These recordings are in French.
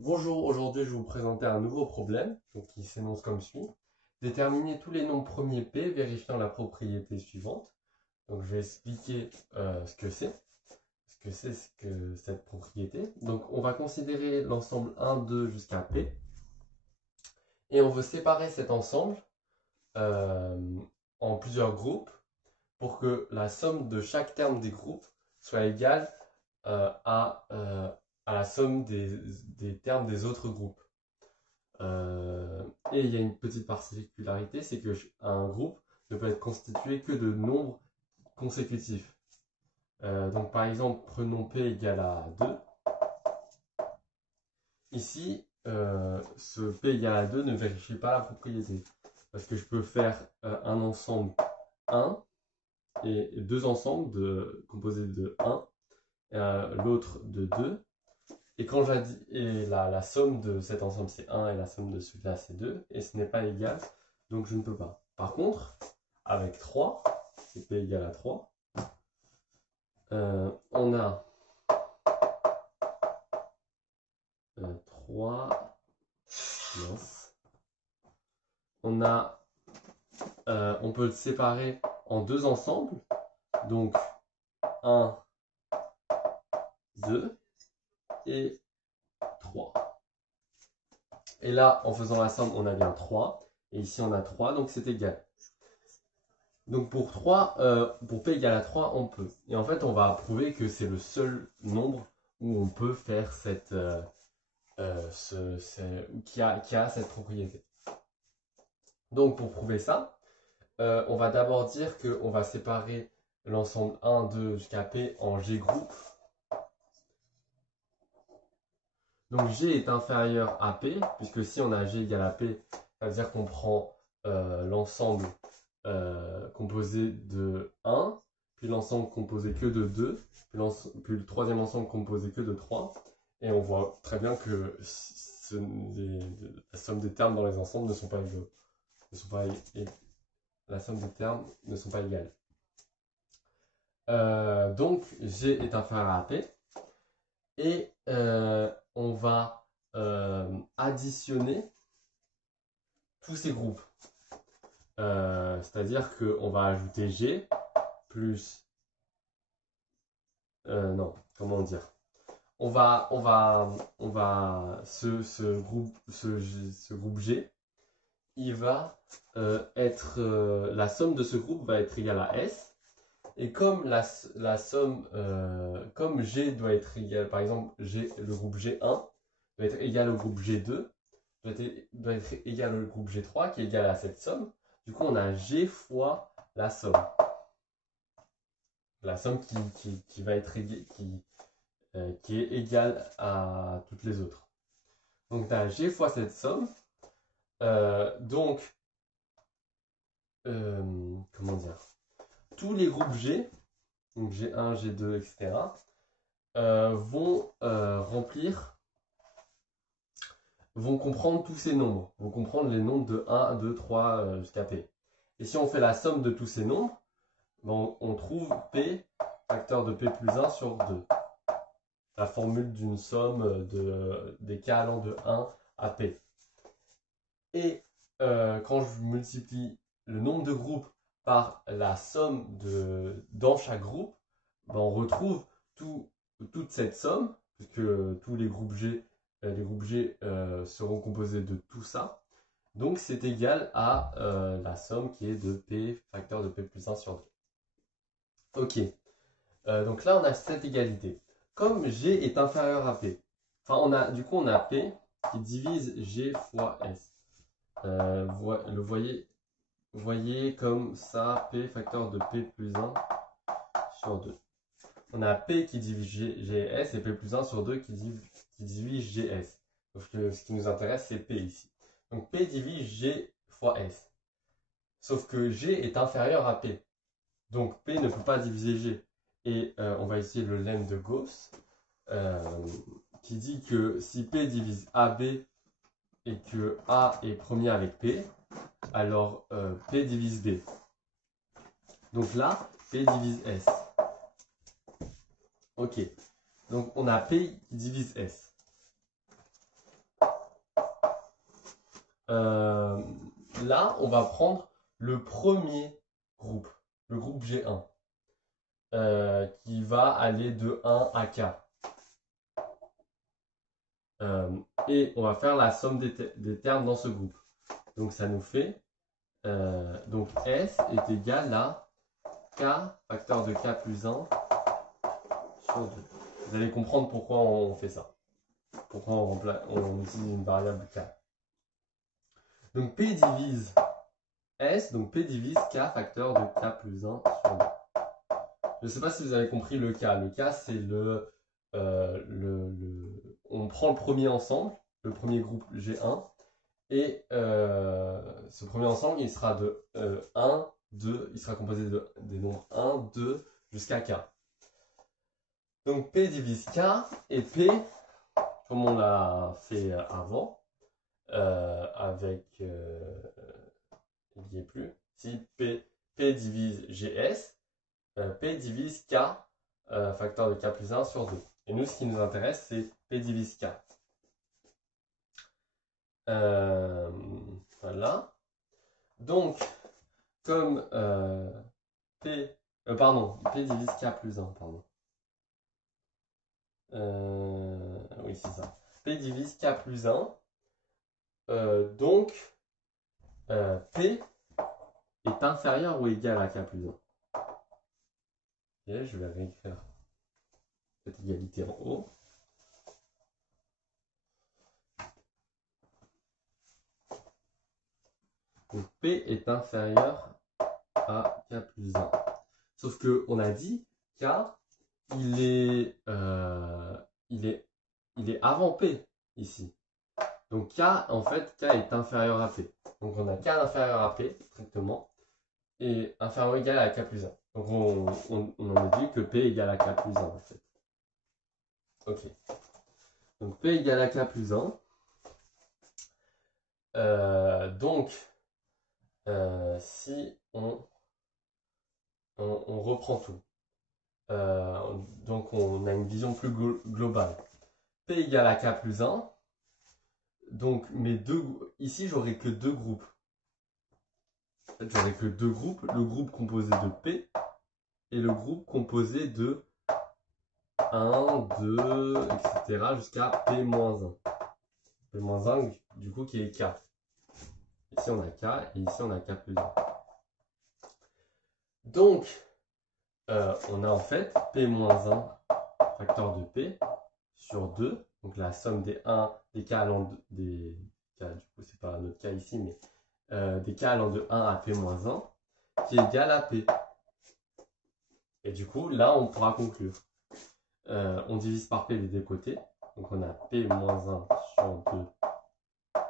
Bonjour, aujourd'hui je vais vous présenter un nouveau problème qui s'énonce comme suit. Déterminer tous les nombres premiers P vérifiant la propriété suivante. Donc je vais expliquer ce que cette propriété. Donc on va considérer l'ensemble 1, 2 jusqu'à P et on veut séparer cet ensemble euh, en plusieurs groupes pour que la somme de chaque terme des groupes soit égale euh, à, euh, à la somme des termes des autres groupes. Euh, et il y a une petite particularité, c'est que un groupe ne peut être constitué que de nombres consécutifs. Donc par exemple, prenons P égale à 2. Ici, ce P égale à 2 ne vérifie pas la propriété. Parce que je peux faire un ensemble 1 et deux ensembles composés de 1, l'autre de 2. Et quand la somme de cet ensemble c'est 1 et la somme de celui-là c'est 2, et ce n'est pas égal, donc je ne peux pas. Par contre, avec 3, c'est P égale à 3, on a 3, mince. On peut le séparer en deux ensembles, donc 1, 2 et 3. Et là, en faisant la somme, on a bien 3, et ici on a 3, donc c'est égal. Donc pour P égale à 3, on peut. Et en fait, on va prouver que c'est le seul nombre où on peut faire qui a cette propriété. Donc pour prouver ça, on va d'abord dire qu'on va séparer l'ensemble 1, 2 jusqu'à P en G groupes. Donc G est inférieur à P, puisque si on a G égale à P, ça veut dire qu'on prend l'ensemble composé de 1, puis l'ensemble composé que de 2, puis le troisième ensemble composé que de 3. Et on voit très bien que la somme des termes dans les ensembles ne sont pas égaux. La somme des termes ne sont pas égales. Donc G est inférieur à P. Et on va additionner tous ces groupes. C'est-à-dire qu'on va ajouter G plus... non, comment dire? Ce groupe G, il va la somme de ce groupe va être égale à S. Et comme la somme, comme G doit être égal, par exemple, le groupe G1 doit être égal au groupe G2, doit être égal au groupe G3 qui est égal à cette somme. Du coup, on a G fois la somme. La somme qui va être qui est égale à toutes les autres. Donc, tu as G fois cette somme. Comment dire? Tous les groupes G, donc G1, G2, etc., vont comprendre tous ces nombres, vont comprendre les nombres de 1, 2, 3 jusqu'à P. Et si on fait la somme de tous ces nombres, on trouve P, facteur de P plus 1 sur 2. La formule d'une somme des cas allant de 1 à P. Et quand je multiplie le nombre de groupes par la somme dans chaque groupe, on retrouve toute cette somme, puisque tous les groupes G, seront composés de tout ça. Donc c'est égal à la somme qui est de P facteur de P plus 1 sur 2. Ok, donc là on a cette égalité. Comme G est inférieur à P, du coup on a P qui divise G fois S. Voyez comme ça, P facteur de P plus 1 sur 2. On a P qui divise GS et P plus 1 sur 2 qui divise GS. Donc ce qui nous intéresse, c'est P ici. Donc P divise G fois S. Sauf que G est inférieur à P. Donc P ne peut pas diviser G. Et on va essayer le lemme de Gauss qui dit que si P divise AB et que A est premier avec P, alors P divise B. Donc là, P divise S. Ok. Donc on a P qui divise S. là, on va prendre le premier groupe, le groupe G1, qui va aller de 1 à K. Et on va faire la somme des termes dans ce groupe. Donc ça nous fait, donc S est égal à K facteur de K plus 1 sur 2. Vous allez comprendre pourquoi on fait ça. Pourquoi on utilise une variable K. Donc P divise S, donc P divise K facteur de K plus 1 sur 2. Je ne sais pas si vous avez compris le K. Le K, c'est on prend le premier ensemble, le premier groupe G1, et ce premier ensemble, il sera de 1, 2, il sera composé des nombres 1, 2, jusqu'à K. Donc P divise K, et P, comme on l'a fait avant, avec, il n'y est plus, si P divise GS, P divise K, facteur de K plus 1 sur 2. Et nous, ce qui nous intéresse, c'est P divise K. Voilà. Donc, comme P divise K plus 1, pardon. Oui, c'est ça. P divise K plus 1. Donc, P est inférieur ou égal à K plus 1. Et je vais réécrire cette égalité en haut. Donc P est inférieur à K plus 1. Sauf qu'on a dit K, il est avant P ici. Donc K, en fait, K est inférieur à P. Donc on a K inférieur à P, strictement, et inférieur ou égal à K plus 1. Donc on en déduit que P égale à K plus 1, en fait. Ok. Donc P égale à K plus 1. Donc, si on reprend tout, donc on a une vision plus globale. P égale à K plus 1. Donc, ici, j'aurai que deux groupes. En fait, j'aurai que deux groupes. Le groupe composé de P et le groupe composé de 1, 2, etc. jusqu'à P-1. P-1, du coup, qui est K. Ici, on a K et ici, on a K plus 1. Donc, on a en fait P-1 facteur de P sur 2. Donc, la somme des K allant du coup, c'est pas notre cas ici, mais des K allant de 1 à P-1 qui est égal à P. Et du coup, là, on pourra conclure. On divise par P des deux côtés. Donc, on a P-1 sur 2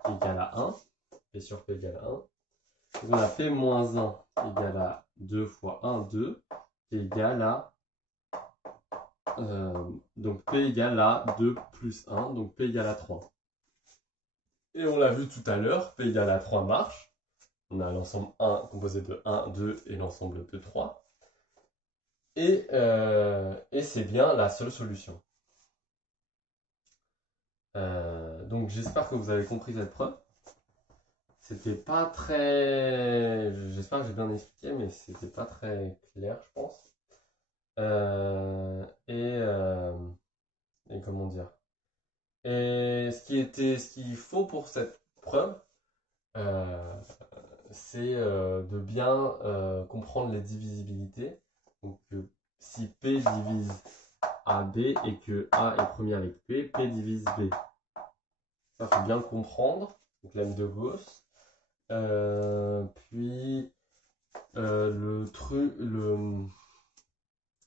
qui est égal à 1. P sur P égale à 1. Donc, on a P-1 égale à 2 fois 1, 2, qui est égal à... donc P égale à 2 plus 1, donc P égale à 3. Et on l'a vu tout à l'heure, P égale à 3 marche. On a l'ensemble 1 composé de 1, 2 et l'ensemble de 3. Et c'est bien la seule solution. Donc j'espère que vous avez compris cette preuve. C'était pas très... J'espère que j'ai bien expliqué, mais c'était pas très clair, je pense. Et comment dire? Et ce qu'il faut pour cette preuve, c'est de bien comprendre les divisibilités. Donc si P divise AB et que A est premier avec P, P divise B. Ça, faut bien le comprendre. Donc la ligne de Gauss. Puis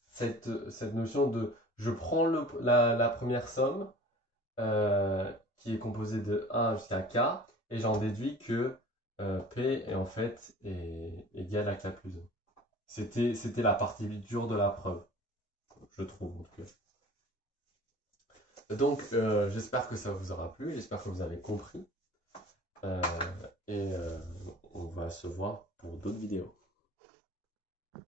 cette notion de je prends la première somme qui est composée de 1 jusqu'à K et j'en déduis que P est en fait égal à K plus 1. C'était la partie dure de la preuve, je trouve en tout cas. Donc j'espère que ça vous aura plu, j'espère que vous avez compris. Et on va se voir pour d'autres vidéos.